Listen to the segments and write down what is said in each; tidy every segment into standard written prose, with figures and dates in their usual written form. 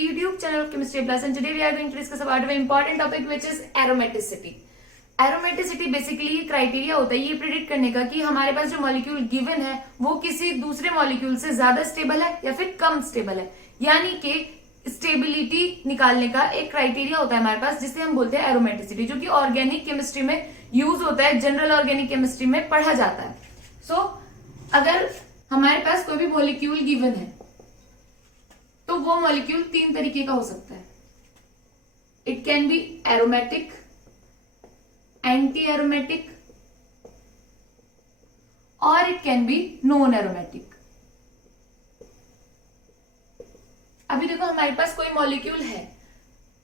the YouTube channel of Chemistry Plus, and today we are going to discuss about a very important topic which is aromaticity. Aromaticity basically ये criteria होता है ये predict करने का कि हमारे पास जो मॉलिक्यूल गिवन है वो किसी दूसरे मॉलिक्यूल से ज्यादा स्टेबल है या फिर कम स्टेबल है, यानी कि स्टेबिलिटी निकालने का एक क्राइटेरिया होता है हमारे पास जिसे हम बोलते हैं एरोमेटिसिटी, जो कि ऑर्गेनिक केमिस्ट्री में यूज होता है, जनरल ऑर्गेनिक केमिस्ट्री में पढ़ा जाता है। सो अगर हमारे पास कोई भी मॉलिक्यूल गिवन है तो वो मॉलिक्यूल तीन तरीके का हो सकता है। It can be aromatic, anti aromatic और it can be non aromatic. अभी देखो हमारे पास कोई मॉलिक्यूल है,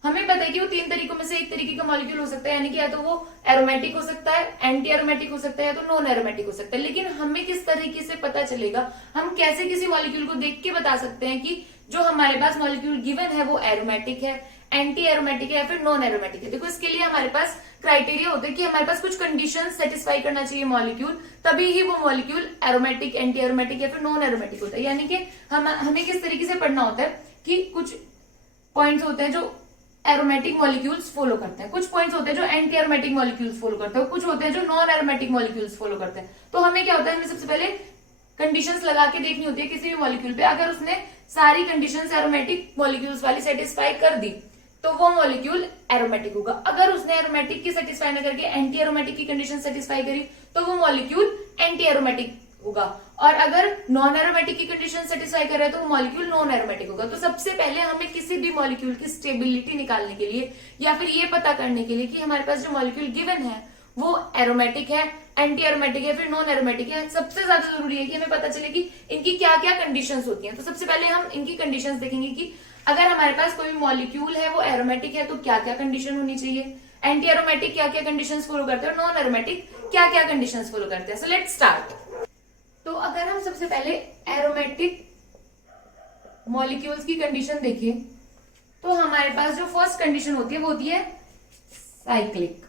हमें पता है कि वो तीन तरीकों में से एक तरीके का मॉलिक्यूल हो सकता है, यानी कि या तो वो एरोमेटिक हो सकता है, एंटी एरोमेटिक हो सकता है, या तो नॉन एरोमेटिक हो सकता है। लेकिन हमें किस तरीके से पता चलेगा, हम कैसे किसी मॉलिक्यूल को देख के बता सकते हैं कि जो हमारे पास मॉलिक्यूल गिवन है वो एरोमेटिक है, एंटी एरोमेटिक है या फिर नॉन एरोमेटिक है। देखो इसके लिए हमारे पास क्राइटेरिया होता है कि हमारे पास कुछ कंडीशंस सेटिस्फाई करना चाहिए मॉलिक्यूल, तभी ही वो मॉलिक्यूल एरोमेटिक, एंटी एरोमेटिक या फिर नॉन एरोमेटिक होता है। यानी कि हमें किस तरीके से पढ़ना होता है कि कुछ पॉइंट्स होते हैं जो एरोमेटिक मॉलिक्यूल्स फॉलो करते हैं, कुछ पॉइंट्स होते हैं जो एंटी एरोमेटिक मॉलिक्यूल्स फॉलो करते हैं, कुछ होते हैं जो नॉन एरोमेटिक मॉलिक्यूल्स फॉलो करते हैं। तो हमें क्या होता है, हमें सबसे पहले कंडीशंस लगा के देखनी होती है किसी भी मॉलिक्यूल पे। अगर उसने सारी कंडीशंस एरोमेटिक मॉलिक्यूल्स वाली सेटिस्फाई कर दी तो वो मॉलिक्यूल एरोमेटिक होगा। अगर उसने एरोमेटिक की सेटिस्फाई न करके एंटी एरोमेटिक की कंडीशन सेटिस्फाई करी तो वो मॉलिक्यूल एंटी एरोमेटिक होगा, और अगर नॉन एरोमेटिक की कंडीशन सेटिस्फाई कर रहा है तो वो मॉलिक्यूल नॉन एरोमेटिक होगा। तो सबसे पहले हमें किसी भी मॉलिक्यूल की स्टेबिलिटी निकालने के लिए या फिर ये पता करने के लिए कि हमारे पास जो मॉलिक्यूल गिवन है वो एरोमेटिक है, एंटी एरोमेटिक है, फिर नॉन एरोमेटिक है, सबसे ज्यादा जरूरी है कि हमें पता चले कि इनकी क्या क्या कंडीशंस होती हैं। तो सबसे पहले हम इनकी कंडीशंस देखेंगे कि अगर हमारे पास कोई मॉलिक्यूल है वो एरोमेटिक है तो क्या क्या कंडीशन होनी चाहिए, एंटी एरोमेटिक क्या क्या कंडीशंस फॉलो करते हैं और नॉन एरोमेटिक क्या क्या कंडीशंस फॉलो करते हैं। So let's start. तो अगर हम सबसे पहले एरोमेटिक मॉलिक्यूल्स की कंडीशन देखें तो हमारे पास जो फर्स्ट कंडीशन होती है वो होती है साइक्लिक,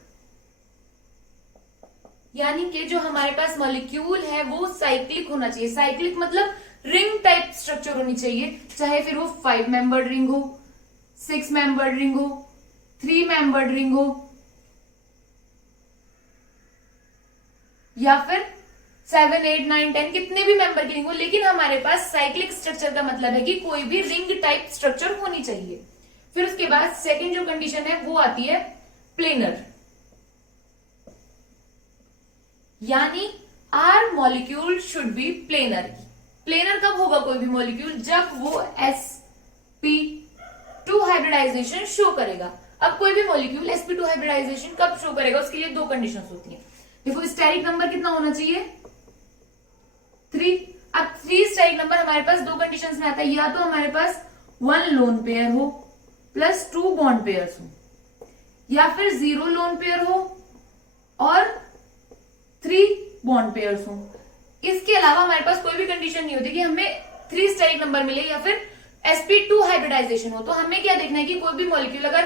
यानी कि जो हमारे पास मॉलिक्यूल है वो साइक्लिक होना चाहिए। साइक्लिक मतलब रिंग टाइप स्ट्रक्चर होनी चाहिए, चाहे फिर वो 5 मेंबर्ड रिंग हो, 6 मेंबर्ड रिंग हो, 3 मेंबर्ड रिंग हो या फिर 7, 8, 9, 10 कितने भी मेंबर की रिंग हो, लेकिन हमारे पास साइक्लिक स्ट्रक्चर का मतलब है कि कोई भी रिंग टाइप स्ट्रक्चर होनी चाहिए। फिर उसके बाद सेकंड जो कंडीशन है वो आती है प्लेनर, यानी our molecule should be planar. Planar कब होगा कोई भी मॉलिक्यूल, जब वो sp2 हाइब्रिडाइजेशन शो करेगा। अब कोई भी मॉलिक्यूल sp2 हाइब्रिडाइजेशन कब शो करेगा, उसके लिए दो कंडीशंस होती हैं। देखो स्टेरिक नंबर कितना होना चाहिए, 3। अब 3 स्टेरिक नंबर हमारे पास दो कंडीशंस में आता है, या तो हमारे पास 1 लोन पेयर हो प्लस 2 बॉन्ड पेयर्स हो, या फिर 0 लोन पेयर हो और 3 बॉन्ड पेयर्स हो। इसके अलावा हमारे पास कोई भी कंडीशन नहीं होती कि हमें 3 स्टेरिक नंबर मिले या फिर sp2 हाइब्रिडाइजेशन हो। तो हमें क्या देखना है कि कोई भी मॉलिक्यूल अगर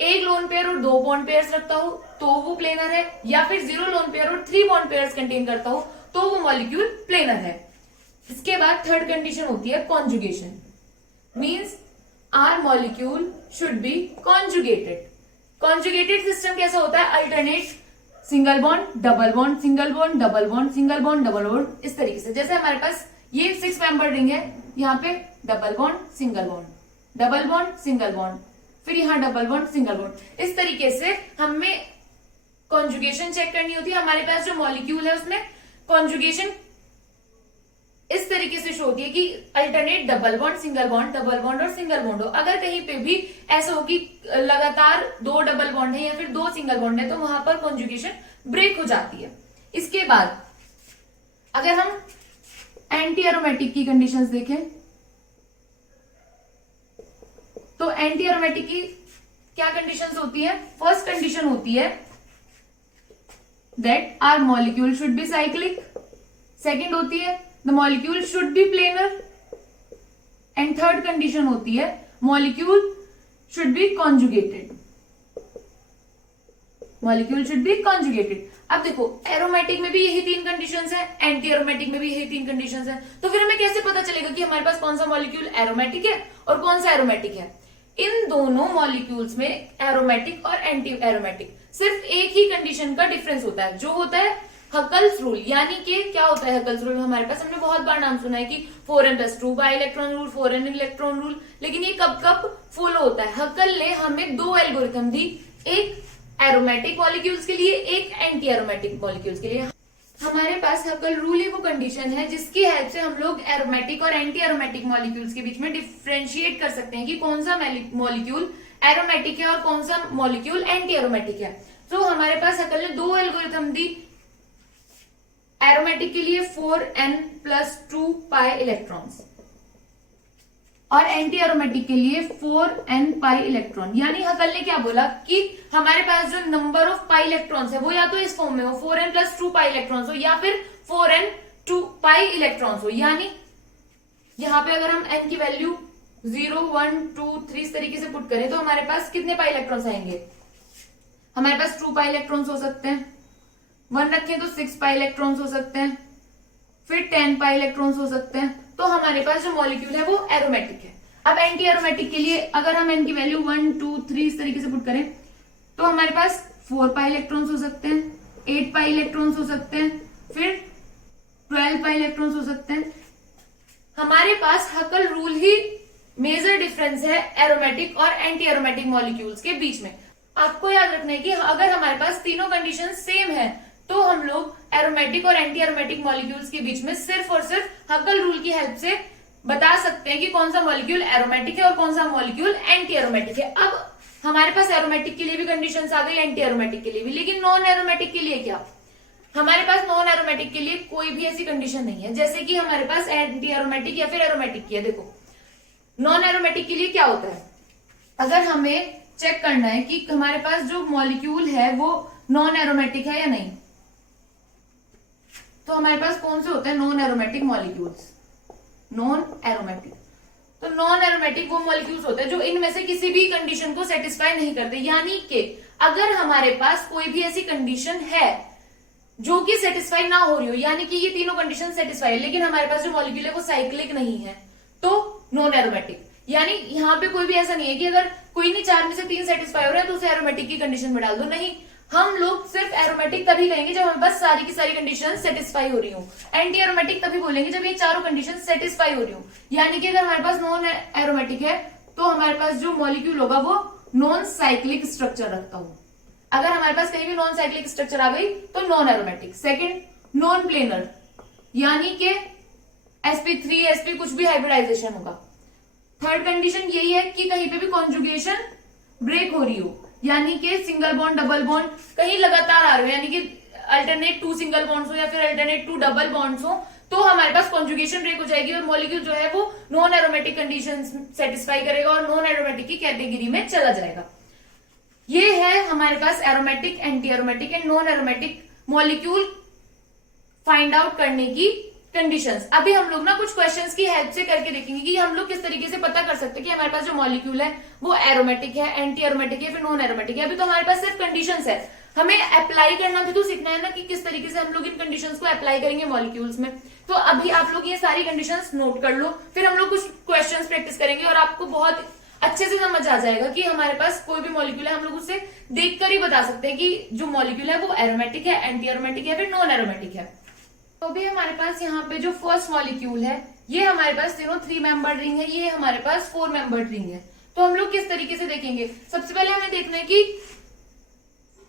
1 लोन पेयर और 2 बॉन्ड पेयर्स रखता हो तो वो प्लेनर है, या फिर 0 लोन पेयर और 3 बॉन्ड पेयर्स कंटेन करता हो तो वो मॉलिक्यूल प्लेनर है। इसके बाद थर्ड कंडीशन होती है conjugation, means our molecule should be conjugated. Conjugated system कैसा होता है, alternate single bond, double bond, single bond, double bond, single bond, double bond, इस तरीके से। जैसे हमारे पास ये 6 मेंबर रिंग है, यहाँ पे double bond, single bond, double bond, single bond, फिर यहाँ डबल बॉन्ड, सिंगल बॉन्ड। इस तरीके से हमें कॉन्जुगेशन चेक करनी होती है। हमारे पास जो मॉलिक्यूल है उसमें कॉन्जुगेशन इस तरीके से शो होती है कि alternate double bond, single bond, double bond और सिंगल बॉन्ड हो। अगर कहीं पे भी ऐसा हो कि लगातार 2 डबल बॉन्ड है या फिर 2 सिंगल बॉन्ड है तो वहां पर कॉन्जुगेशन ब्रेक हो जाती है। इसके बाद अगर हम एंटी एरोमेटिक की कंडीशंस देखें तो एंटी एरोमेटिक की क्या कंडीशंस होती है, फर्स्ट कंडीशन होती है that our molecule should be cyclic, second होती है the molecule should be planar, and third condition होती है molecule should be conjugated. Molecule should be conjugated. अब देखो एरोमेटिक में भी यही 3 कंडीशंस है, एंटी एरोमेटिक में भी यही 3 कंडीशंस है, तो फिर हमें कैसे पता चलेगा कि हमारे पास कौन सा मॉलिक्यूल एरोमेटिक है और कौन सा एरोमेटिक है। इन दोनों मॉलिक्यूल्स में एरोमेटिक और एंटी एरोमेटिक सिर्फ एक ही कंडीशन का डिफरेंस होता है, जो होता है हकल्स रूल। यानी कि क्या होता है हकल्स रूल हमारे पास, हमने बहुत बार नाम सुना है कि 4n+2 by electron rule, 4n electron rule, लेकिन ये कब कब फॉलो होता है। हकल ने हमें दो एल्गोरिथम दी, एक एरोमेटिक मॉलिक्यूल्स के लिए, एक एंटी एरोमेटिक मॉलिक्यूल्स के लिए। हमारे पास हकल रूल ही वो कंडीशन है जिसकी हेल्प से हम लोग एरोमेटिक और एंटी एरोमेटिक मॉलिक्यूल्स के बीच में डिफरेंशिएट कर सकते हैं कि कौन सा मॉलिक्यूल एरोमेटिक है और कौन सा मॉलिक्यूल एंटी एरोमेटिक है। तो हमारे पास हकल ने दो एल्गोरिथम दी, एरोमेटिक के लिए 4n+2 पाई इलेक्ट्रॉन्स और एंटी एरोमेटिक के लिए 4n पाई इलेक्ट्रॉन। यानी हकल ने क्या बोला कि हमारे पास जो नंबर ऑफ पाई इलेक्ट्रॉन्स है वो या तो इस फॉर्म में हो 4n+2 पाई इलेक्ट्रॉन्स हो या फिर 4n2 पाई इलेक्ट्रॉन्स हो। यानी यहां पे अगर हम n की वैल्यू 0, 1, 2, 3 इस तरीके से पुट करें तो हमारे पास कितने पाई इलेक्ट्रॉन्स आएंगे, हमारे पास 2 पाई इलेक्ट्रॉन्स हो सकते हैं, 1 रखें तो 6 पाई इलेक्ट्रॉन्स हो सकते हैं, फिर 10 पाई इलेक्ट्रॉन्स हो सकते हैं। तो हमारे पास जो मॉलिक्यूल है वो एरोमेटिक है। अब एंटी एरोमेटिक के लिए अगर हम n की वैल्यू 1, 2, 3 इस तरीके से पुट करें तो हमारे पास 4 पाई इलेक्ट्रॉन्स हो सकते हैं, 8 पाई इलेक्ट्रॉन्स हो सकते हैं, फिर 12 पाई इलेक्ट्रॉन्स हो सकते हैं। हमारे पास हकल रूल ही मेजर डिफरेंस है एरोमेटिक और एंटी एरोमेटिक मॉलिक्यूल्स के बीच में। आपको याद रखना है कि अगर हमारे पास तीनों कंडीशन सेम है तो हम लोग एरोमेटिक और एंटी एरोमेटिक मॉलिक्यूल्स के बीच में सिर्फ और सिर्फ हकल रूल की हेल्प से बता सकते हैं कि कौन सा मॉलिक्यूल एरोमेटिक है और कौन सा मॉलिक्यूल एंटी एरोमेटिक है। अब हमारे पास एरोमेटिक के लिए भी कंडीशंस आ गई, एंटी एरोमेटिक के लिए भी, लेकिन नॉन एरोमेटिक के लिए क्या, हमारे पास नॉन एरोमेटिक के लिए कोई भी ऐसी कंडीशन नहीं है जैसे कि हमारे पास एंटी एरोमेटिक या फिर एरोमेटिक की है। देखो नॉन एरोमेटिक के लिए क्या होता है, अगर हमें चेक करना है कि हमारे पास जो मॉलिक्यूल है वो नॉन एरोमेटिक है या नहीं, तो हमारे पास कौन से होते हैं non aromatic molecules, non aromatic. तो नॉन एरोमेटिक वो मॉलिक्यूल्स होते हैं जो इनमें से किसी भी कंडीशन को सेटिस्फाई नहीं करते। यानी कि अगर हमारे पास कोई भी ऐसी कंडीशन है जो कि सेटिस्फाई ना हो रही हो, यानी कि ये तीनों कंडीशन सेटिस्फाई है लेकिन हमारे पास जो मॉलिक्यूल है वो साइक्लिक नहीं है, तो नॉन एरोमेटिक। यानी यहाँ पे कोई भी ऐसा नहीं है कि अगर कोई नहीं 4 में से 3 सेटिस्फाई हो रहे हैं तो उसे एरोमेटिक की कंडीशन में डाल दो, नहीं, हम लोग सिर्फ एरोमेटिक तभी कहेंगे जब हमें बस सारी की सारी कंडीशन सेटिस्फाई हो रही हो। एंटी एरोमेटिक तभी बोलेंगे जब ये चारों कंडीशन सेटिस्फाई हो रही हो। यानी कि अगर हमारे पास नॉन एरोमेटिक है तो हमारे पास जो मॉलिक्यूल होगा वो नॉन साइक्लिक स्ट्रक्चर रखता हो। अगर हमारे पास कहीं भी नॉन साइक्लिक स्ट्रक्चर आ गई तो non aromatic. Second, non planar, यानी कि sp3 sp कुछ भी हाइब्रिडाइजेशन होगा। थर्ड कंडीशन यही है कि कहीं पे भी कॉन्जुगेशन ब्रेक हो रही हो, यानी कि सिंगल बॉन्ड डबल बॉन्ड कहीं लगातार आ रहे हो, यानी कि अल्टरनेट 2 सिंगल बॉन्ड्स हो या फिर अल्टरनेट 2 डबल बॉन्ड्स हो, तो हमारे पास कॉन्जुगेशन ब्रेक हो जाएगी और मॉलिक्यूल जो है वो नॉन एरोमेटिक कंडीशन सेटिस्फाई करेगा और नॉन एरोमेटिक की कैटेगरी में चला जाएगा। ये है हमारे पास aromatic, anti aromatic and non aromatic molecule find out करने की कंडीशंस। अभी हम लोग ना कुछ क्वेश्चंस की हेल्प से करके देखेंगे कि हम लोग किस तरीके से पता कर सकते हैं कि हमारे पास जो मॉलिक्यूल है वो एरोमेटिक है, एंटी एरोमेटिक है, फिर नॉन एरोमेटिक है। अभी तो हमारे पास सिर्फ कंडीशंस है, हमें अप्लाई करना भी तो सीखना है ना कि किस तरीके से हम लोग इन कंडीशंस को अप्लाई करेंगे मॉलिक्यूल्स में। तो अभी आप लोग ये सारी कंडीशंस नोट कर लो, फिर हम लोग कुछ क्वेश्चंस प्रैक्टिस करेंगे और आपको बहुत अच्छे से समझ आ जाएगा कि हमारे पास कोई भी मॉलिक्यूल है हम लोग उसे देखकर ही बता सकते हैं कि जो मॉलिक्यूल है वो एरोमेटिक है, एंटी एरोमेटिक है, फिर नॉन एरोमेटिक है। तो भी हमारे पास यहाँ पे जो फर्स्ट मॉलिक्यूल है ये हमारे पास तीनों 3 मेंबर्ड रिंग है, ये हमारे पास 4 मेंबर्ड रिंग है। तो हम लोग किस तरीके से देखेंगे, सबसे पहले हमें देखना है कि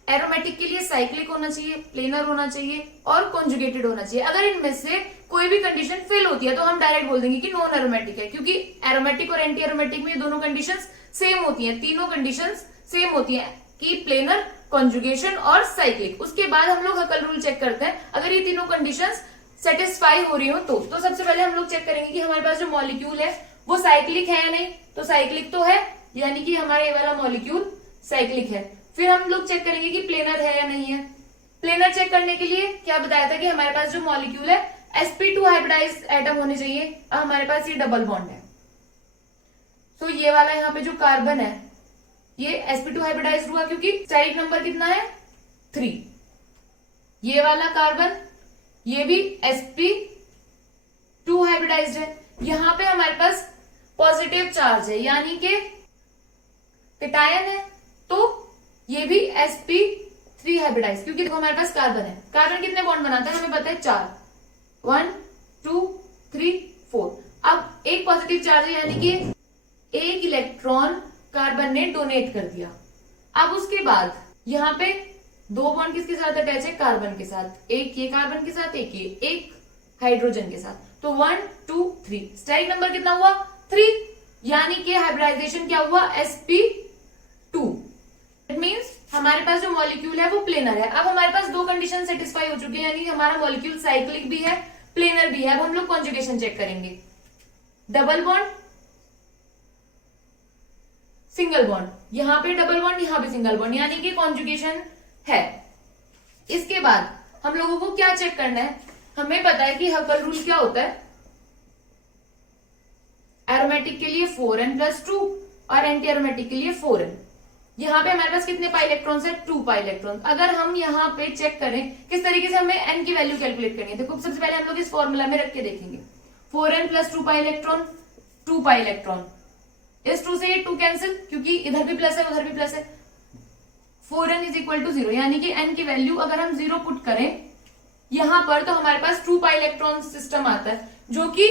एरोमेटिक के लिए साइक्लिक होना चाहिए, प्लेनर होना चाहिए और कॉन्जुगेटेड होना चाहिए। अगर इनमें से कोई भी कंडीशन फेल होती है तो हम डायरेक्ट बोल देंगे कि नॉन एरोमेटिक है, क्योंकि एरोमेटिक और एंटी एरोमेटिक में दोनों कंडीशंस सेम होती हैं, तीनों कंडीशंस सेम होती हैं कि प्लेनर, कॉन्जुगेशन और साइक्लिक। उसके बाद हम लोग हकल रूल चेक करते हैं, अगर ये तीनों कंडीशंस सेटिस्फाई हो रही हो तो सबसे पहले हम लोग चेक करेंगे कि हमारे पास जो मॉलिक्यूल है वो साइक्लिक है या नहीं, तो साइक्लिक तो है, यानी कि हमारा ये वाला मॉलिक्यूल साइक्लिक है। फिर हम लोग चेक करेंगे कि प्लेनर है या नहीं है। प्लेनर चेक करने के लिए क्या बताया था कि हमारे पास जो मॉलिक्यूल है sp2 हाइब्रिडाइज्ड एटम होने चाहिए। अब हमारे पास ये डबल बॉन्ड है, तो ये वाला यहाँ पे जो कार्बन है ये sp2 हाइब्रिडाइज्ड हुआ क्योंकि स्टेरिक नंबर कितना है 3। ये वाला कार्बन ये भी sp2 हाइब्रिडाइज्ड है। यहाँ पे हमारे पास पॉजिटिव चार्ज है, यानी कि कैटायन है तो ये भी sp3 हाइब्रिडाइज, क्योंकि देखो हमारे पास कार्बन है, कार्बन कितने बॉन्ड बनाता है हमें पता है 4, 1 2 3 4। अब एक पॉजिटिव चार्ज है यानी कि एक इलेक्ट्रॉन कार्बन ने डोनेट कर दिया। अब उसके बाद यहाँ पे 2 बॉन्ड किसके साथ अटैच है, कार्बन के साथ, एक ये कार्बन के साथ, एक ये, एक हाइड्रोजन के साथ, तो 1 2 3, स्टेरिक नंबर कितना हुआ 3, यानी कि हाइब्रिडाइजेशन क्या हुआ sp2। इट मींस हमारे पास जो मॉलिक्यूल है वो प्लेनर है। अब हमारे पास 2 कंडीशन सेटिस्फाई हो चुकी है, यानी हमारा मॉलिक्यूल साइक्लिक भी है प्लेनर भी है। अब हम लोग कॉन्जुगेशन चेक करेंगे, डबल बॉन्ड सिंगल बॉन्ड, यहाँ पे डबल बॉन्ड यहाँ पे सिंगल बॉन्ड, यानी कि कॉन्जुगेशन है। इसके बाद हम लोगों को क्या चेक करना है, हमें पता है कि हकल रूल क्या होता है, एरोमेटिक के लिए 4n+2 और एंटी एरोमेटिक के लिए 4n। यहाँ पे हमारे पास कितने पाई इलेक्ट्रॉन्स है, 2 पाई इलेक्ट्रॉन। अगर हम यहाँ पे चेक करें किस तरीके से हमें n की वैल्यू कैलकुलेट करनी है, देखो सबसे पहले हम लोग इस फॉर्मूला में रख के देखेंगे, 4n+2 pi electron, 2 pi electron, इस 2 से ये 2 कैंसिल, क्योंकि इधर भी प्लस है उधर भी प्लस है, 4n = 0, यानी कि n की वैल्यू अगर हम 0 पुट करें यहां पर तो हमारे पास 2 पाई इलेक्ट्रॉन सिस्टम आता है, जो कि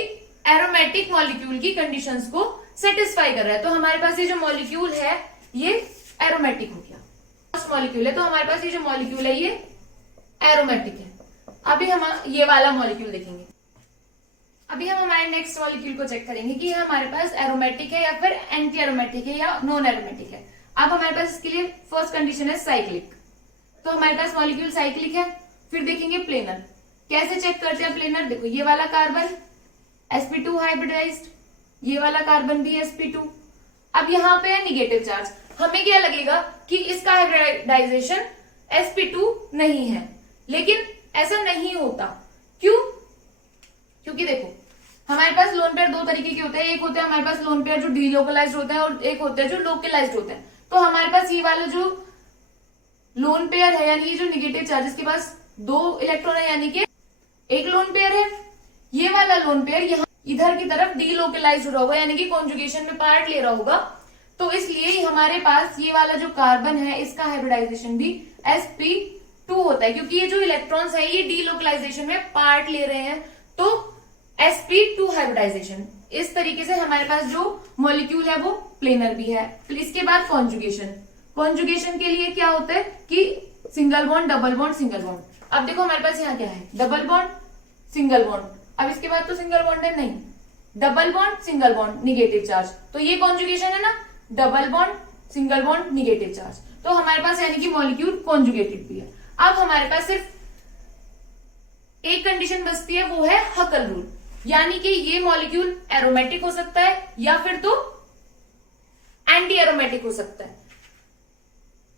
एरोमेटिक मॉलिक्यूल की कंडीशंस को सेटिस्फाई कर रहा है। तो हमारे पास ये जो मॉलिक्यूल है ये एरोमेटिक हो गया, फर्स्ट मॉलिक्यूल है, तो हमारे पास ये जो मॉलिक्यूल है ये एरोमेटिक है। अभी हम ये वाला मॉलिक्यूल देखेंगे, अभी हम हमारे नेक्स्ट मॉलिक्यूल को चेक करेंगे कि हमारे पास एरोमेटिक है या फिर एंटी एरोमेटिक है या नॉन एरोमेटिक है। अब हमारे पास इसके लिए फर्स्ट कंडीशन है साइक्लिक, तो हमारे पास मॉलिक्यूल साइक्लिक है। फिर देखेंगे प्लेनर, कैसे चेक करते हैं प्लेनर, देखो ये वाला कार्बन sp2 हाइब्रिडाइज्ड, ये वाला कार्बन भी sp2। अब यहाँ पे है निगेटिव चार्ज, हमें क्या लगेगा कि इसका हाइब्रिडाइजेशन sp2 नहीं है, लेकिन ऐसा नहीं होता। क्यों? क्योंकि देखो हमारे पास लोन पेयर 2 तरीके के होते हैं, एक होता है हमारे पास लोन पेयर जो डीलोकलाइज्ड होते हैं और एक होता है जो लोकलाइज्ड होते हैं। तो हमारे पास ये वाला जो लोन पेयर है यानी जो निगेटिव चार्ज, इसके पास 2 इलेक्ट्रॉन है यानी कि एक लोन पेयर है, ये वाला लोन पेयर यहाँ इधर की तरफ डीलोकलाइज्ड हो रहा होगा यानी कि कॉन्जुगेशन में पार्ट ले रहा होगा। तो इसलिए हमारे पास ये वाला जो कार्बन है इसका हाइब्रिडाइजेशन भी sp2 होता है, क्योंकि ये जो इलेक्ट्रॉन्स है ये डीलोकलाइजेशन में पार्ट ले रहे हैं, तो sp2 हाइब्रिडाइजेशन। इस तरीके से हमारे पास जो मॉलिक्यूल है वो प्लेनर भी है। फिर इसके बाद कॉन्जुगेशन, कॉन्जुगेशन के लिए क्या होता है कि single bond double bond single bond. अब देखो हमारे पास यहाँ क्या है, डबल बॉन्ड सिंगल बॉन्ड, अब इसके बाद तो सिंगल बॉन्ड है नहीं, double bond single bond negative charge, तो ये कॉन्जुगेशन है ना, double bond single bond negative charge, तो हमारे पास यानी कि मॉलिक्यूल कॉन्जुगेटेड भी है। अब हमारे पास सिर्फ एक कंडीशन बचती है, वो है हकल रूल, यानी कि ये मॉलिक्यूल एरोमेटिक हो सकता है या फिर तो एंटी एरोमेटिक हो सकता है,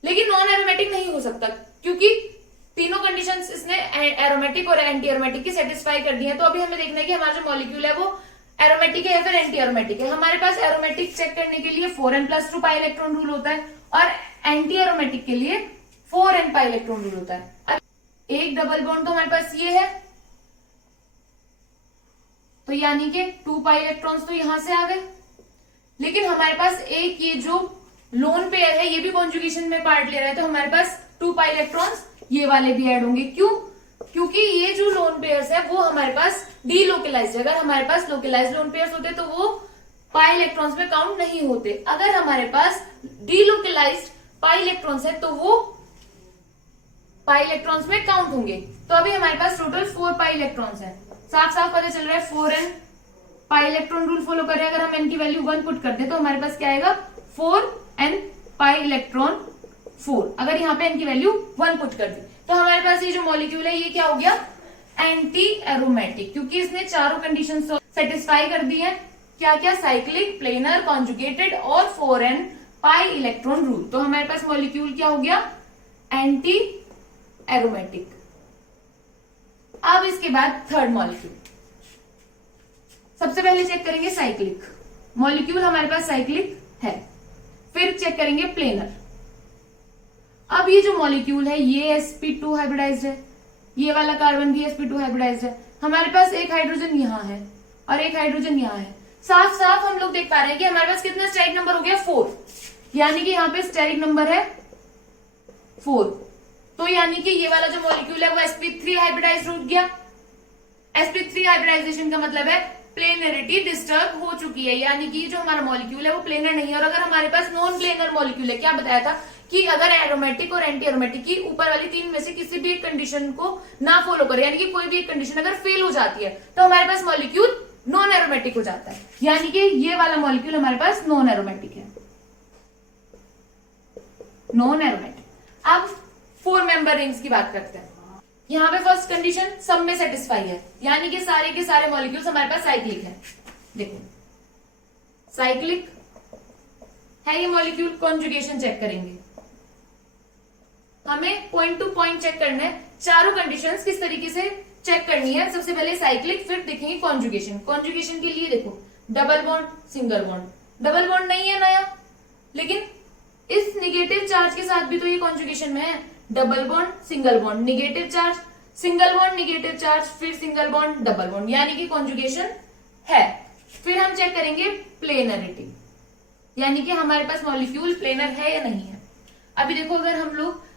लेकिन नॉन एरोमेटिक नहीं हो सकता, क्योंकि तीनों कंडीशंस इसने एरोमेटिक और एंटी एरोमेटिक की सेटिस्फाई कर दी है। तो अभी हमें देखना है कि हमारा जो मॉलिक्यूल है वो एरोमेटिक है या फिर एंटी एरोमेटिक है। हमारे पास एरोमेटिक चेक करने के लिए 4n+2 पाई इलेक्ट्रॉन रूल होता है और एंटी एरोमेटिक के लिए 4n पाई इलेक्ट्रॉन रूल होता है। अब एक डबल बॉन्ड तो हमारे पास ये है, तो यानी कि 2 पाई इलेक्ट्रॉन्स तो यहां से आ गए, लेकिन हमारे पास एक ये जो लोन पेयर है ये भी कॉन्जुगेशन में पार्ट ले रहा है, तो हमारे पास 2 पाई इलेक्ट्रॉन्स ये वाले भी ऐड होंगे। क्यों? क्योंकि ये जो लोन पेयर्स है वो हमारे पास डीलोकलाइज्ड है। अगर हमारे पास लोकलाइज्ड लोन पेयर्स होते तो वो पाई इलेक्ट्रॉन्स में काउंट नहीं होते, अगर हमारे पास डीलोकलाइज्ड पाई इलेक्ट्रॉन्स है तो वो पाई इलेक्ट्रॉन्स में काउंट होंगे। तो अभी हमारे पास टोटल 4 पाई इलेक्ट्रॉन्स है, साफ साफ पता चल रहा है 4n pi electron rule follow कर रहे हैं। अगर हम n की वैल्यू 1 पुट कर दे तो हमारे पास क्या आएगा, 4n पाई इलेक्ट्रॉन 4। अगर यहाँ पे n की वैल्यू 1 पुट कर दी तो हमारे पास ये जो मॉलिक्यूल है ये क्या हो गया, एंटी एरोमेटिक, क्योंकि इसने चारों कंडीशन सेटिस्फाई कर दी है। क्या क्या, साइक्लिक, प्लेनर, कॉन्जुगेटेड और 4n पाई इलेक्ट्रॉन रूल। तो हमारे पास मॉलिक्यूल क्या हो गया, एंटी एरोमेटिक। अब इसके बाद थर्ड मॉलिक्यूल, सबसे पहले चेक करेंगे साइक्लिक मॉलिक्यूल, हमारे पास साइक्लिक है। फिर चेक करेंगे प्लेनर। अब ये जो मॉलिक्यूल है ये sp2 हाइब्रिडाइज्ड है, ये वाला कार्बन भी sp2 हाइब्रिडाइज्ड है। हमारे पास एक हाइड्रोजन यहाँ है और एक हाइड्रोजन यहाँ है। साफ साफ हम लोग देख पा रहे हैं कि हमारे पास कितना स्ट्राइक नंबर हो गया, 4। यानी कि यहाँ पे स्टेरिक नंबर है 4। तो यानी कि ये वाला जो मॉलिक्यूल है वो sp3 हाइब्रिडाइज्ड हो गया। sp3 हाइब्रिडाइजेशन का मतलब है प्लेनरिटी डिस्टर्ब हो चुकी है, यानी कि जो हमारा मॉलिक्यूल है वो प्लेनर नहीं है। और अगर हमारे पास नॉन प्लेनर मॉलिक्यूल है, क्या बताया था कि अगर एरोमेटिक और एंटी एरोमेटिक की ऊपर वाली 3 में से किसी भी एक कंडीशन को ना फॉलो करे, यानी कि कोई भी एक कंडीशन अगर फेल हो जाती है तो हमारे पास मॉलिक्यूल नॉन एरोमेटिक हो जाता है, यानी कि ये वाला मॉलिक्यूल हमारे पास नॉन एरोमेटिक है, नॉन एरोमेटिक। अब 4 मेंबर रिंग्स की बात करते हैं। यहाँ पे फर्स्ट कंडीशन सब में सेटिस्फाई है, यानी कि सारे के सारे मॉलिक्यूल्स हमारे पास साइक्लिक है। देखो साइक्लिक है ये मॉलिक्यूल, कॉन्जुगेशन चेक करेंगे, हमें पॉइंट टू पॉइंट चेक करना है। चारों कंडीशंस किस तरीके से चेक करनी है, सबसे पहले साइक्लिक, फिर देखेंगे कॉन्जुगेशन। कॉन्जुगेशन के लिए देखो double bond single bond, double bond नहीं है नया, लेकिन इस निगेटिव चार्ज के साथ भी तो ये कॉन्जुगेशन में है। Double bond single bond, negative charge, single bond negative charge, फिर सिंगल बॉन्ड डबल बॉन्ड, यानी कि कॉन्जुगेशन है। फिर हम चेक करेंगे प्लेनरिटी, यानी कि हमारे पास मॉलिक्यूल प्लेनर है या नहीं है। अभी देखो अगर हम लोग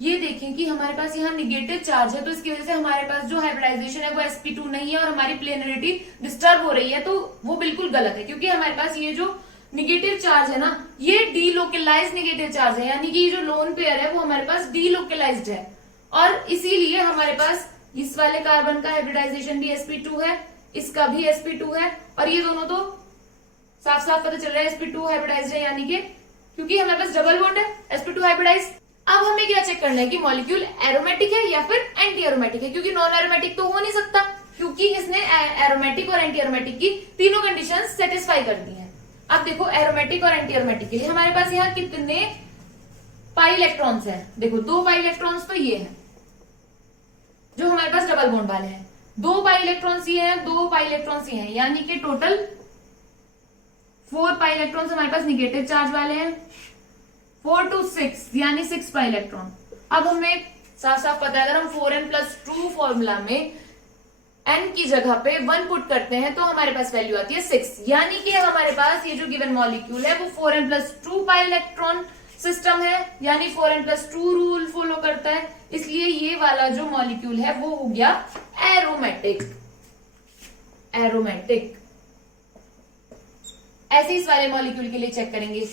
ये देखें कि हमारे पास यहाँ निगेटिव चार्ज है, तो इसकी वजह से हमारे पास जो हाइब्रिडाइजेशन है वो sp2 नहीं है और हमारी प्लेनरिटी डिस्टर्ब हो रही है, तो वो बिल्कुल गलत है, क्योंकि हमारे पास ये जो निगेटिव चार्ज है ना, ये डीलोकलाइज निगेटिव चार्ज है, यानी कि ये जो लोन पेयर है वो हमारे पास डीलोकलाइज्ड है, और इसीलिए हमारे पास इस वाले कार्बन का हाइब्रिडाइजेशन भी sp2 है, इसका भी sp2 है, और ये दोनों तो साफ साफ पता चल रहा है sp2 हाइब्रिडाइज्ड है, यानी कि क्योंकि हमारे पास डबल बॉन्ड है sp2 हाइब्रिडाइज्ड। अब हमें क्या चेक करना है कि मॉलिक्यूल एरोमेटिक है या फिर एंटी एरोमेटिक है, क्योंकि नॉन एरोमेटिक तो हो नहीं सकता, क्योंकि इसने एरोमेटिक और एंटी एरोमेटिक की तीनों कंडीशंस सेटिस्फाई कर दी हैं। अब देखो एरोमेटिक और एंटी एरोमेटिक के लिए हमारे पास यहाँ कितने पाई इलेक्ट्रॉन्स हैं, देखो 2 पाई इलेक्ट्रॉन्स तो ये हैं जो हमारे पास डबल बॉन्ड वाले हैं, 2 पाई इलेक्ट्रॉन्स ये हैं, 2 पाई इलेक्ट्रॉन्स ये हैं, यानी कि टोटल 4 पाई इलेक्ट्रॉन्स हमारे पास निगेटिव चार्ज वाले हैं, 4 to 6 यानी 6 पाई इलेक्ट्रॉन। अब हमें साफ साफ पता है अगर हम 4n+2 फॉर्मूला में n की जगह पे 1 पुट करते हैं तो हमारे पास वैल्यू आती है 6, यानी कि हमारे पास ये जो गिवन मॉलिक्यूल है वो 4n+2 पाई इलेक्ट्रॉन सिस्टम है, यानी 4n+2 रूल फॉलो करता है, इसलिए ये वाला जो मॉलिक्यूल है वो हो गया एरोमेटिक। एरोमेटिक ऐसे इस वाले मॉलिक्यूल के लिए चेक करेंगे।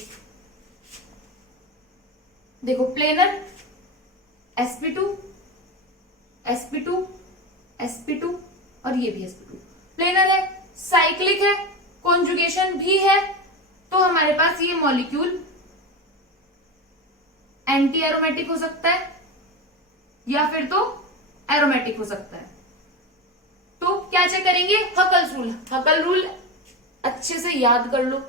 देखो प्लेनर sp2 sp2 sp2 और ये भी sp2 प्लेनर है, साइक्लिक है, कॉन्जुगेशन भी है, तो हमारे पास ये मॉलिक्यूल एंटी एरोमेटिक हो सकता है या फिर तो एरोमेटिक हो सकता है। तो क्या चेक करेंगे, हकल्स रूल। हकल रूल अच्छे से याद कर लो,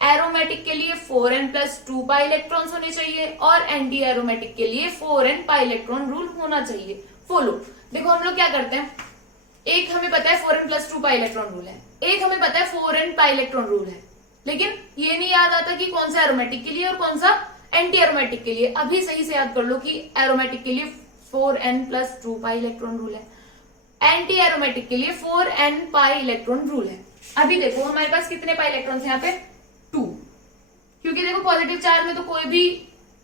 एरोमेटिक के लिए 4n+2 पाई इलेक्ट्रॉन्स होने चाहिए और एंटी एरोमेटिक के लिए 4n पाई इलेक्ट्रॉन रूल होना चाहिए। फॉलो देखो हम लोग क्या करते हैं, एक हमें पता है 4n+2 पाई इलेक्ट्रॉन रूल है, एक हमें पता है 4n पाई इलेक्ट्रॉन रूल है, लेकिन ये नहीं याद आता कि कौन सा एरोमेटिक के लिए और कौन सा एंटी एरोमेटिक के लिए। अभी सही से याद कर लो कि एरोमेटिक के लिए 4n+2 पाई इलेक्ट्रॉन रूल है, एंटी एरोमेटिक के लिए 4n पाई इलेक्ट्रॉन रूल है। अभी देखो हमारे पास कितने पाई इलेक्ट्रॉन्स यहाँ पे 2, क्योंकि देखो पॉजिटिव चार्ज में तो कोई भी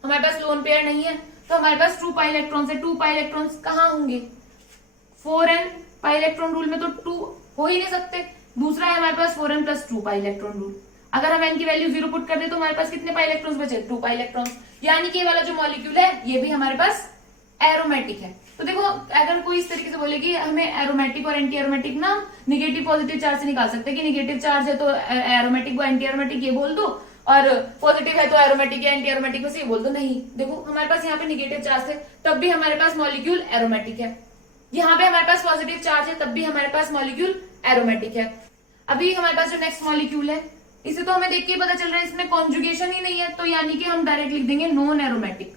हमारे पास लोन पेयर नहीं है, तो हमारे पास 2 पाई इलेक्ट्रॉन्स है। 2 पाई इलेक्ट्रॉन्स कहाँ होंगे, 4n पाई इलेक्ट्रॉन रूल में तो 2 हो ही नहीं सकते। दूसरा है हमारे पास 4n+2 पाई इलेक्ट्रॉन रूल, अगर हम n की वैल्यू 0 पुट कर दे तो हमारे पास कितने पाई इलेक्ट्रॉन्स बचे, 2 पाई इलेक्ट्रॉन्स, यानी कि ये वाला जो मॉलिक्यूल है ये भी हमारे पास एरोमेटिक है। तो देखो अगर कोई इस तरीके से बोले कि हमें एरोमेटिक और एंटी एरोमेटिक ना निगेटिव पॉजिटिव चार्ज से निकाल सकते हैं, कि निगेटिव चार्ज है तो एरोमेटिक व एंटी एरोमेटिक ये बोल दो, और पॉजिटिव है तो एरोमेटिक या एंटी एरोमेटिक में से ये बोल दो, नहीं। देखो हमारे पास यहाँ पे निगेटिव चार्ज है तब भी हमारे पास मॉलिक्यूल एरोमेटिक है, यहाँ पे हमारे पास पॉजिटिव चार्ज है तब भी हमारे पास मॉलिक्यूल एरोमेटिक है। अभी हमारे पास जो नेक्स्ट मॉलिक्यूल है इसे तो हमें देख के पता चल रहा है इसमें कॉन्जुगेशन ही नहीं है, तो यानी कि हम डायरेक्ट लिख देंगे नॉन एरोमेटिक।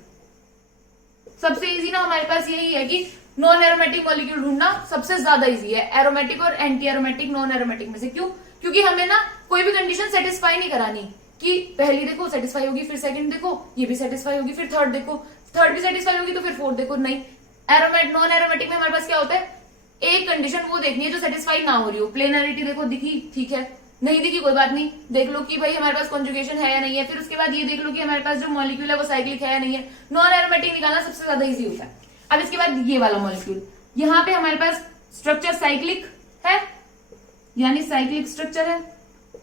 सबसे इजी ना हमारे पास यही है कि नॉन एरोमेटिक मॉलिक्यूल ढूंढना सबसे ज्यादा इजी है, एरोमेटिक और एंटी एरोमेटिक नॉन एरोमेटिक में से। क्यों, क्योंकि हमें ना कोई भी कंडीशन सेटिस्फाई नहीं करानी कि पहली देखो सेटिस्फाई होगी, फिर सेकंड देखो ये भी सेटिस्फाई होगी, फिर थर्ड देखो थर्ड भी सेटिस्फाई होगी, तो फिर फोर्थ देखो, नहीं। नॉन एरोमेटिक में हमारे पास क्या होता है, एक कंडीशन वो देखनी है जो सेटिस्फाई ना हो रही हो। प्लेनरिटी देखो दिखी, ठीक है, नहीं दिखी कोई बात नहीं, देख लो कि भाई हमारे पास कॉन्जुगेशन है या नहीं है। फिर उसके बाद ये देख लो कि हमारे पास जो मॉलिक्यूल है वो साइक्लिक है या नहीं है। नॉन एरोमेटिक निकालना सबसे ज्यादा इजी होता है। अब इसके बाद ये वाला मॉलिक्यूल, यहाँ पे हमारे पास स्ट्रक्चर साइक्लिक है, यानी साइक्लिक स्ट्रक्चर है,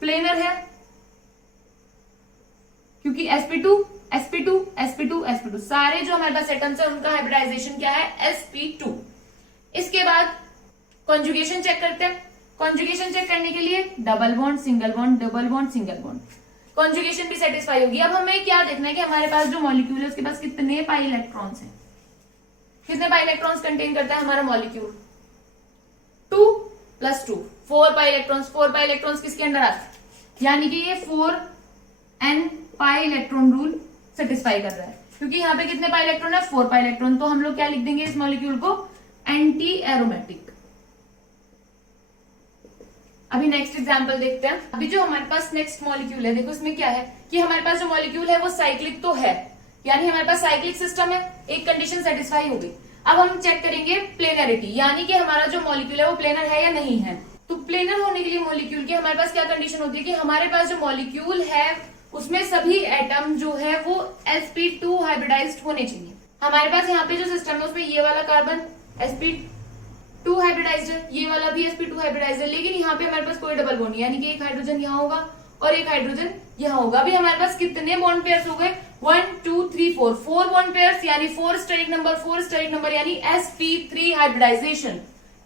प्लेनर है, क्योंकि sp2 sp2 sp2 sp2 सारे जो हमारे पास एटम्स है उनका हाइब्रिडाइजेशन क्या है, sp2। इसके बाद कॉन्जुगेशन चेक करते हैं। कॉन्जुगेशन चेक करने के लिए double bond single bond double bond single bond, conjugation भी सेटिस्फाई होगी। अब हमें क्या देखना है कि हमारे पास जो मॉलिक्यूल है उसके पास कितने पाई इलेक्ट्रॉन्स हैं, कितने पाई इलेक्ट्रॉन्स कंटेन करता है हमारा molecule, 2 + 2 4 pi electrons. 4 pi electrons किसके अंडर आते हैं, यानी कि ये 4n pi electron rule satisfy कर रहा है, क्योंकि यहाँ पे कितने पाई इलेक्ट्रॉन है, 4 पाई इलेक्ट्रॉन। तो हम लोग क्या लिख देंगे इस मॉलिक्यूल को, एंटी एरोमेटिक। अभी नेक्स्ट एग्जांपल देखते हैं। अभी जो हमारे पास नेक्स्ट मॉलिक्यूल है, देखो इसमें क्या है कि हमारे पास जो मॉलिक्यूल है वो साइक्लिक तो है, यानी हमारे पास साइक्लिक सिस्टम है, एक कंडीशन सेटिस्फाई हो गई। अब हम चेक करेंगे प्लेनरिटी, यानी कि हमारा जो मॉलिक्यूल है वो प्लेनर है या नहीं है। तो प्लेनर होने के लिए मॉलिक्यूल की हमारे पास क्या कंडीशन होती है कि हमारे पास जो मॉलिक्यूल है उसमें सभी एटम जो है वो sp2 हाइब्रिडाइज्ड होने चाहिए। हमारे पास यहाँ पे जो सिस्टम है उसमें ये वाला कार्बन sp2 हाइब्रिडाइज्ड है, ये वाला भी sp2 हाइब्रिडाइज्ड है, लेकिन यहाँ पे हमारे पास कोई डबल बॉन्ड नहीं, यानी कि एक हाइड्रोजन यहाँ होगा और एक हाइड्रोजन यहाँ होगा। अभी हमारे पास कितने बॉन्ड पेयर्स हो गए, 1 2 3 4 4 बॉन्ड पेयर्स, यानी 4 स्टेरिक नंबर यानी sp3 हाइब्रिडाइजेशन,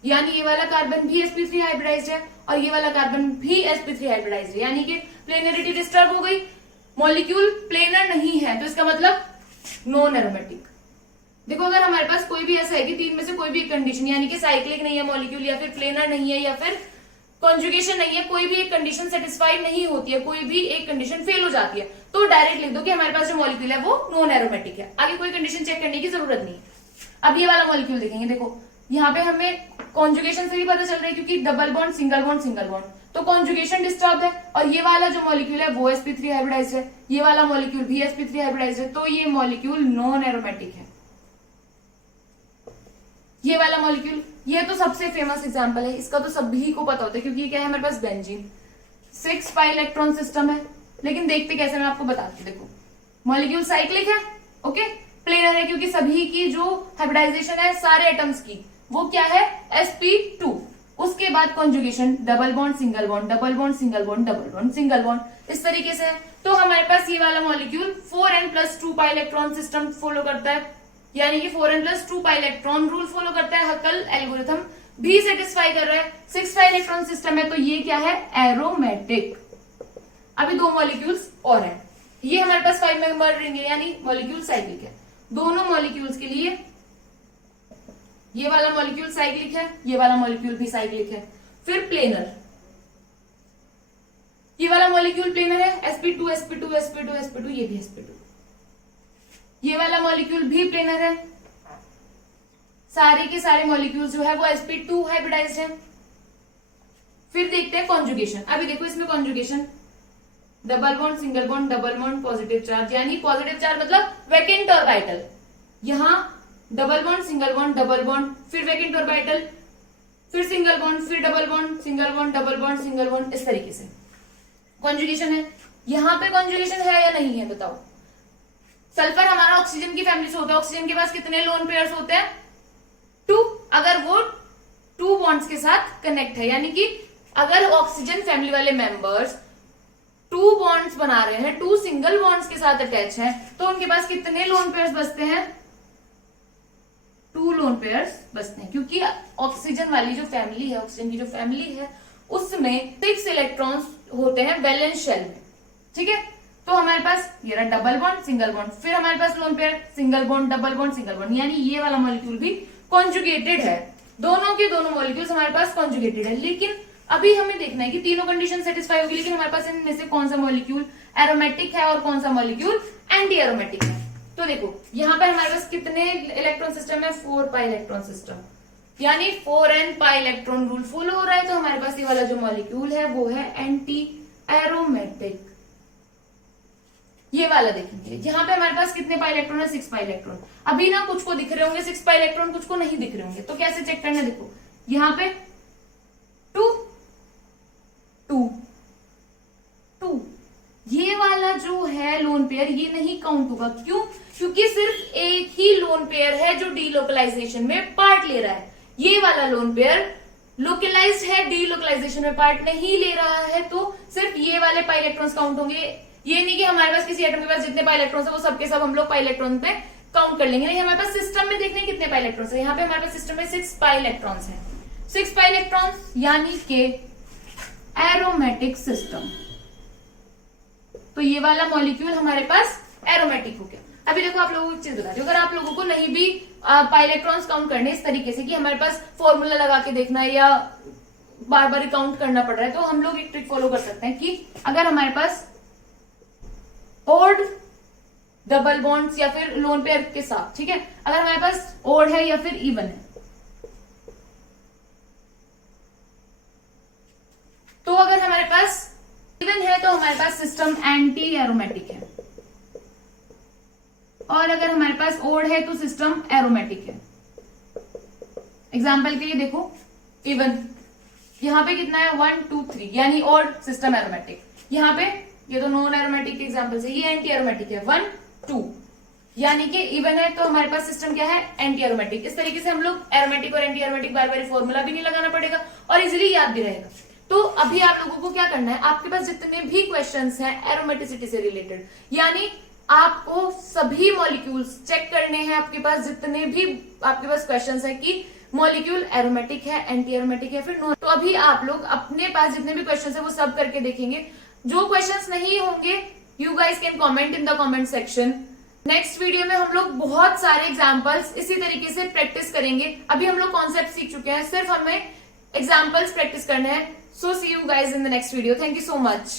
यानी ये वाला कार्बन भी sp3 हाइब्रिडाइज्ड है और ये वाला कार्बन भी sp3 हाइब्रिडाइज्ड है, यानी कि प्लेनरिटी डिस्टर्ब हो गई, मॉलिक्यूल प्लेनर नहीं है। तो इसका मतलब नॉन एरोमेटिक। देखो अगर हमारे पास कोई भी ऐसा है कि तीन में से कोई भी एक कंडीशन, यानी कि साइक्लिक नहीं है मॉलिक्यूल, या फिर प्लेनर नहीं है, या फिर कॉन्जुगेशन नहीं है, कोई भी एक कंडीशन सेटिस्फाइड नहीं होती है, कोई भी एक कंडीशन फेल हो जाती है, तो डायरेक्ट लिख दो कि हमारे पास जो मॉलिक्यूल है वो नॉन एरोमेटिक है, आगे कोई कंडीशन चेक करने की जरूरत नहीं। अब ये वाला मॉलिक्यूल देखेंगे, देखो यहाँ पे हमें कॉन्जुगेशन से भी पता चल रहा है, क्योंकि डबल बॉन्ड सिंगल बॉन्ड, तो कॉन्जुगेशन डिस्टर्ब है, और ये वाला जो मॉलिक्यूल है वो sp3 हाइब्रिडाइज्ड है, ये वाला मॉलिक्यूल भी sp3 हाइब्रिडाइज्ड है, तो ये मॉलिक्यूल नॉन एरोमेटिक है। ये वाला मॉलिक्यूल, ये तो सबसे फेमस एग्जांपल है, इसका तो सभी को पता होता है, क्योंकि ये क्या है हमारे पास बेंजीन, 6 पाई इलेक्ट्रॉन सिस्टम है। लेकिन देखते कैसे, मैं आपको बताती हूँ। देखो मॉलिक्यूल साइक्लिक है, ओके, प्लेनर है, क्योंकि सभी की जो हाइब्रिडाइजेशन है सारे एटम्स की वो क्या है, sp2। उसके बाद conjugation double bond single bond double bond single bond double bond single bond, इस तरीके से है। तो हमारे पास ये वाला molecule 4n + 2 pi electron system follow करता है, यानी कि 4n + 2 pi electron rule follow करता है, हकल एल्गोरिथम भी सेटिस्फाई कर रहा है। 6 पाई इलेक्ट्रॉन सिस्टम है, तो ये क्या है, एरोमेटिक। अभी 2 मॉलिक्यूल्स और हैं, ये हमारे पास 5 मेंबर रिंग है, यानी मॉलिक्यूल साइक्लिक है। दोनों मॉलिक्यूल्स के लिए ये वाला मॉलिक्यूल साइक्लिक है, ये वाला मॉलिक्यूल भी साइक्लिक है। फिर प्लेनर, ये वाला मॉलिक्यूल प्लेनर है, sp2 sp2 sp2 sp2, ये भी sp2। ये वाला मॉलिक्यूल भी प्लेनर है, सारे के सारे मॉलिक्यूल जो है वो sp2 हाइब्रिडाइज्ड है। फिर देखते हैं कॉन्जुगेशन। अभी देखो इसमें conjugation double bond single bond double bond positive charge, यानी पॉजिटिव चार्ज मतलब वैकेंट ऑर्बिटल, यहाँ double bond single bond double bond, फिर वैकेंट ऑर्बिटल, फिर सिंगल बॉन्ड, फिर double bond single bond double bond single bond, इस तरीके से conjugation है। यहाँ पे कॉन्जुगेशन है या नहीं है बताओ। सल्फर हमारा ऑक्सीजन की फैमिली से होता है, ऑक्सीजन के पास कितने लोन पेयर्स होते हैं, 2, अगर वो 2 बॉन्ड्स के साथ कनेक्ट है, यानी कि अगर ऑक्सीजन फैमिली वाले मेंबर्स 2 बॉन्ड्स बना रहे हैं, 2 सिंगल बॉन्ड्स के साथ अटैच है, तो उनके पास कितने लोन पेयर्स बचते हैं, 2 लोन पेयर्स बचते हैं, क्योंकि ऑक्सीजन वाली जो फैमिली है, ऑक्सीजन की जो फैमिली है उसमें 6 इलेक्ट्रॉन्स होते हैं वैलेंस शेल में, ठीक है। तो हमारे पास ये रहा डबल बॉन्ड सिंगल बॉन्ड, फिर हमारे पास lone pair single bond double bond single bond, यानी ये वाला मॉलिक्यूल भी कॉन्जुगेटेड है। दोनों के दोनों मॉलिक्यूल्स हमारे पास कॉन्जुगेटेड है। लेकिन अभी हमें देखना है कि तीनों कंडीशन सेटिस्फाई होगी, लेकिन हमारे पास इनमें से कौन सा मॉलिक्यूल एरोमेटिक है और कौन सा मॉलिक्यूल एंटी एरोमेटिक है। तो देखो यहाँ पे हमारे पास कितने इलेक्ट्रॉन सिस्टम है, 4 पाई इलेक्ट्रॉन सिस्टम, यानी 4n pi electron rule follow हो रहा है। तो हमारे पास ये वाला जो मॉलिक्यूल है वो है एंटी एरोमेटिक। ये वाला देखेंगे, यहाँ पे हमारे पास कितने पाई इलेक्ट्रॉन है, 6 पाई इलेक्ट्रॉन। अभी ना कुछ को दिख रहे होंगे 6 पाई इलेक्ट्रॉन, कुछ को नहीं दिख रहे होंगे, तो कैसे चेक करना, देखो यहाँ पे 2 2 है लोन पेयर ये नहीं काउंट होगा। क्यों? क्योंकि सिर्फ एक ही लोन पेयर है जो डीलोकलाइजेशन में पार्ट ले रहा है। ये वाला लोन पेयर लोकलाइज्ड है, डीलोकलाइजेशन में पार्ट नहीं ले रहा है, तो सिर्फ ये वाले पाई इलेक्ट्रॉन्स काउंट होंगे। ये नहीं कि हमारे पास किसी एटम के पास जितने पाई इलेक्ट्रॉन्स है वो सबके सब हम लोग पाई इलेक्ट्रॉन्स में काउंट कर लेंगे। नहीं, हमारे पास सिस्टम में देखने कितने पाई इलेक्ट्रॉन्स है। यहाँ पे हमारे पास सिस्टम में 6 पाई इलेक्ट्रॉन्स है। 6 पाई इलेक्ट्रॉन्स यानी कि एरोमेटिक सिस्टम। तो ये वाला मॉलिक्यूल हमारे पास एरोमेटिक हो गया। अभी देखो आप लोगों को एक चीज बताती हूँ, अगर आप लोगों को नहीं भी पाई इलेक्ट्रॉन्स काउंट करने इस तरीके से कि हमारे पास फॉर्मूला लगा के देखना है या बार बार काउंट करना पड़ रहा है, तो हम लोग एक ट्रिक फॉलो कर सकते हैं कि अगर हमारे पास ओड डबल बॉन्ड्स या फिर लोन पेयर के साथ, ठीक है, अगर हमारे पास ओड है या फिर इवन है, तो अगर हमारे पास इवन है तो हमारे पास सिस्टम एंटी एरोमेटिक है, और अगर हमारे पास ओड है तो सिस्टम एरोमेटिक है। एग्जाम्पल के लिए देखो, इवन यहां पे कितना है 1 2 3 यानी ओड, सिस्टम एरोमेटिक। यहाँ पे ये तो नॉन एरोमेटिक के एग्जाम्पल है, ये एंटी एरोमेटिक है 1 2 यानी कि इवन है तो हमारे पास सिस्टम क्या है एंटी एरोमेटिक। इस तरीके से हम लोग एरोमेटिक और एंटी एरोमेटिक बार बार फॉर्मूला भी नहीं लगाना पड़ेगा और इजिली याद भी रहेगा। तो अभी आप लोगों को क्या करना है, आपके पास जितने भी क्वेश्चंस हैं एरोमेटिसिटी से रिलेटेड, यानी आपको सभी मॉलिक्यूल्स चेक करने हैं। आपके पास जितने भी आपके पास क्वेश्चंस है कि मॉलिक्यूल एरोमेटिक है, एंटी एरोमेटिक है, फिर नॉन, तो अभी आप लोग अपने पास जितने भी क्वेश्चंस है वो सब करके देखेंगे। जो क्वेश्चंस नहीं होंगे you guys can comment in the comment section. Next video में हम लोग बहुत सारे एग्जाम्पल्स इसी तरीके से प्रैक्टिस करेंगे। अभी हम लोग कॉन्सेप्ट सीख चुके हैं, सिर्फ हमें एग्जाम्पल्स प्रैक्टिस करने हैं। So see you guys in the next video. Thank you so much.